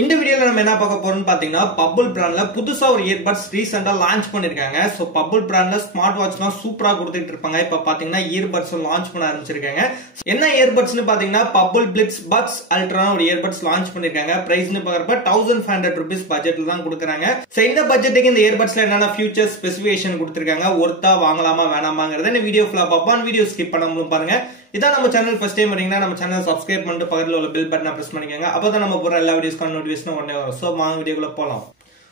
இந்த வீடியோல நம்ம என்ன பார்க்க போறோம்னு பாத்தீங்கன்னா பபிள் பிராண்ட்ல புதுசா ஒரு இயர்பட்ஸ் ரீசெண்டா லான்ச் பண்ணிருக்காங்க. சோ பபிள் பிராண்ட்ல ஸ்மார்ட் வாட்ச்லாம் சூப்பரா கொடுத்துட்டு இருப்பாங்க. இப்ப பாத்தீங்கன்னா இயர்பட்ஸ் லான்ச் பண்ண ஆரம்பிச்சிருக்காங்க. என்ன இயர்பட்ஸ்னு பாத்தீங்கன்னா பபிள் பிளிட்ஸ் பட்ஸ் அல்ட்ரா ஒரு இயர்பட்ஸ் லான்ச் பண்ணிருக்காங்க. பிரைஸ்னு பாக்குறப்ப 1500 rupees பட்ஜெட்ல தான் கொடுக்குறாங்க. சோ இந்த பட்ஜெட்டுக்கு இந்த இயர்பட்ஸ்ல என்னென்ன ஃபியூச்சர் ஸ்பெசிஃபிகேஷன் கொடுத்திருக்காங்க, ஒர்த்தா வாங்கலாமா வேணாமாங்கறத இந்த வீடியோ ஃபுல்லா பார்ப்போம். வீடியோ ஸ்கிப் பண்ணாம பாருங்க. இதான் நம்ம சேனல் ஃபர்ஸ்ட் டைம் வரீங்கன்னா நம்ம சேனல் சப்ஸ்கிரைப் பண்ணிட்டு பக்கத்துல உள்ள பெல் பட்டனை பிரஸ் பண்ணிக்கோங்க. அப்பதான் நம்ம போற எல்லா வீடியோஸ்க்கான நோட்டிஃபிகேஷன் உடனே வரும். சோ வாங்க வீடியோக்குள்ள போலாம்.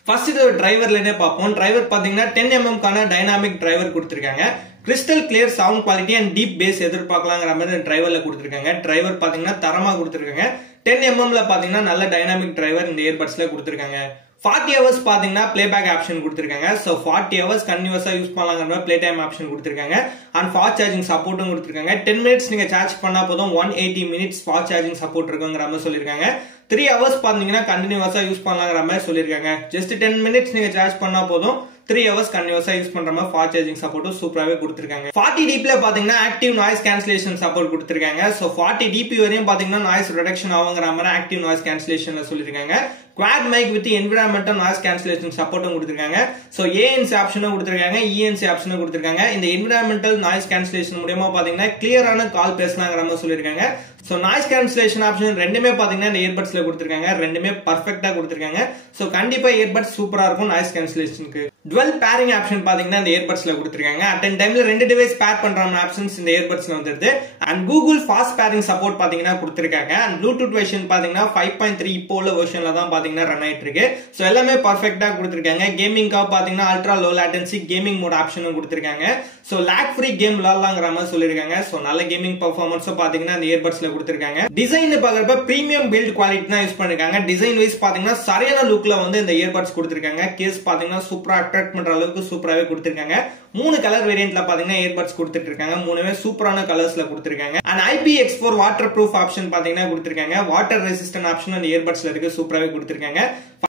ஃபர்ஸ்ட் இது டிரைவர்லனே பார்ப்போம். டிரைவர் பாத்தீங்கன்னா 10mm கான டைனாமிக் டிரைவர் கொடுத்திருக்காங்க. Crystal clear sound quality and deep bass எதிர்பார்க்கலாங்கிற மாதிரி டிரைவர்ல கொடுத்திருக்காங்க. டிரைவர் பாத்தீங்கன்னா தரமா கொடுத்திருக்காங்க. 10mm பாத்தீங்கன்னா நல்ல டைனாமிக் டிரைவர் இந்த இயர்பட்ஸ்ல கொடுத்திருக்காங்க. 40 hours பாத்தீங்கன்னா பிளேபேக் ஆப்ஷன் கொடுத்திருக்காங்க. சோ 40 hours கண்டினியூஸா யூஸ் பண்ணலாம்ங்கற ப்ளே டைம் ஆப்ஷன் கொடுத்திருக்காங்க. அண்ட் ஃபாஸ்ட் சார்ஜிங் சப்போர்ட்டும் கொடுத்திருக்காங்க. 10 minutes நீங்க சார்ஜ் பண்ணா போதும் 180 minutes ஃபாஸ்ட் சார்ஜிங் சப்போர்ட் இருக்குங்கற மாதிரி சொல்லிருக்காங்க. 3 hours பாத்தீங்கன்னா கண்டினியூஸா யூஸ் பண்ணலாம்ங்கற மாதிரி சொல்லிருக்காங்க. ஜஸ்ட் 10 minutes நீங்க சார்ஜ் பண்ணா போதும் 3 hours கண்டினியூஸா யூஸ் பண்ற மாதிரி ஃபாஸ்ட் சார்ஜிங் சப்போர்ட்டும் சூப்பராவே கொடுத்திருக்காங்க. 40 dB ல பாத்தீங்கன்னா ஆக்டிவ் நாய்ஸ் கேன்சலேஷன் சப்போர்ட் கொடுத்திருக்காங்க. சோ 40 dB வரையும் பாத்தீங்கன்னா நாய்ஸ் ரிடக்ஷன் ஆகுங்கற மாதிரி ஆக்டிவ் நாய்ஸ் கேன்சலேஷன்ல சொல்லிருக்காங்க. Quad mic with environmental noise cancellation சப்போர்ட்டும் கொடுத்திருக்காங்க. சோ ANC ஆப்ஷனும் கொடுத்திருக்காங்க, ENC ஆப்ஷனும் கொடுத்திருக்காங்க. இந்த என்விரான்மெண்டல் நாய்ஸ் கேன்சலேஷன் மூலமா பாத்தீங்கன்னா கிளியரான கால் பேசலாம்ங்கற மாதிரி சொல்லிருக்காங்க. சோ நாய்ஸ் கேன்சலேஷன் ஆப்ஷன் ரெண்டுமே பாத்தீங்கன்னா இந்த இயர்பட்ஸ்ல கொடுத்திருக்காங்க. ரெண்டுமே பெர்ஃபெக்ட்டா கொடுத்திருக்காங்க. சோ கண்டிப்பா இயர்பட்ஸ் சூப்பரா இருக்கும் நாய்ஸ் கேன்சலேஷனுக்கு. டுவெல் பேரிங் ஆப்ஷன் பாத்தீங்கன்னா இந்த இயர்பட்ஸ்ல கொடுத்திருக்காங்க. அட் அ டைம்ல ரெண்டு டிவைஸ் பேர் பண்ற ஆப்ஷன்ஸ் இந்த இயர்பட்ஸ்ல வந்துருது. And Google fast pairing support பாத்தீங்கன்னா கொடுத்திருக்காங்க. அண்ட் ப்ளூடூத் வெர்ஷன் பாத்தீங்கன்னா 5.3 இப்போ உள்ள வெர்ஷன்ல தான் பாத்தீங்கன்னா ரன் ஆயிட்டு இருக்கு. சோ எல்லாமே பெர்ஃபெக்ட்டா கொடுத்திருக்காங்க. கேமிங்காக பாத்தீங்கன்னா ultra low latency gaming mode ஆப்ஷனும் கொடுத்திருக்காங்க. சோ லாக் ஃப்ரீ கேம் விளையாடலாம்ங்கற மாதிரி சொல்லிருக்காங்க. சோ நல்ல கேமிங் பெர்ஃபார்மன்ஸும் பாத்தீங்கன்னா இந்த இயர்பட்ஸ்ல கொடுத்திருக்காங்க. டிசைன் பாக்குறப்ப பிரீமியம் பில்ட் குவாலிட்டி தான் யூஸ் பண்ணிருக்காங்க. டிசைன் வைஸ் பாத்தீங்கன்னா சரியான லுக்ல வந்து இந்த இயர்பட்ஸ் கொடுத்திருக்காங்க. கேஸ் பாத்தீங்கன்னா சூப்பரா அட்ராக்ட் பண்ற அளவுக்கு சூப்பராவே கொடுத்திருக்காங்க. 3 கலர் வேரியன்ட்ல பாத்தீங்கன்னா இயர்பட்ஸ் கொடுத்துட்டு இருக்காங்க. மூணுமே சூப்பரான கலர்ஸ்ல கொடுத்திருக்காங்க. And IPX4 water proof option பாத்தீங்கன்னா கொடுத்திருக்காங்க. வாட்டர் ரெசிஸ்டன்ட் ஆப்ஷன் அந்த இயர்பட்ஸ்ல இருக்கு, சூப்பராவே கொடுத்திருக்காங்க.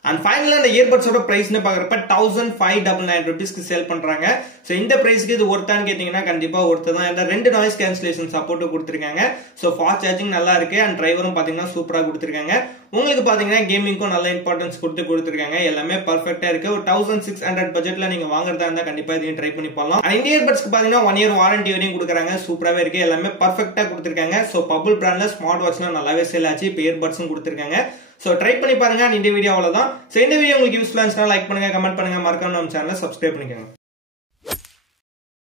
அண்ட் ஃபைனலா இந்த இயர்பட்ஸோட பிரைஸ்னு பாக்குறப்ப 1599 rupeesக்கு சேல் பண்றாங்க. சோ இந்த பிரைஸ்க்கு இது ஒர்த்தான்னு கேட்டீங்கன்னா கண்டிப்பா ஒர்த்து தான். இந்த ரெண்டு நாய்ஸ் கேன்சலேஷன் சப்போர்ட் கொடுத்திருக்காங்க. சோ ஃபாஸ்ட் சார்ஜிங் நல்லா இருக்கு. அண்ட் டிரைவரும் பாத்தீங்கன்னா சூப்பரா கொடுத்திருக்காங்க. உங்களுக்கு பாத்தீங்கன்னா கேமிங்க்கும் நல்ல இம்பார்ட்டன்ஸ் கொடுத்திருக்காங்க. எல்லாமே பெர்ஃபெக்ட்டா இருக்கு. ஒரு 1600 பட்ஜெட்ல நீங்க வாங்குறதா இருந்தா கண்டிப்பா இதையும் ட்ரை பண்ணி பண்ணலாம். இந்த இயர்பட்ஸ்க்கு பாத்தீங்கன்னா 1 year வாரண்டி வரையும் கொடுக்குறாங்க. சூப்பராவே இருக்கு. எல்லாமே பெர்ஃபெக்ட்டா கொடுத்திருக்காங்க. சோ பபிள் பிராண்ட்ல ஸ்மார்ட் வாட்ச்லாம் நல்லாவே சேல் ஆச்சு. இப்போ இயர்பட்ஸும் கொடுத்திருக்காங்க. சோ ட்ரை பண்ணி பாருங்க. இந்த வீடியோ அவ்வளவுதான். சோ இந்த வீடியோ உங்களுக்கு யூஸ்ஃபுல்லா இருந்துச்சுனா லைக் பண்ணுங்க, கமெண்ட் பண்ணுங்க, மறக்காம நம்ம சேனலை சப்ஸ்கிரைப் பண்ணிக்கோங்க.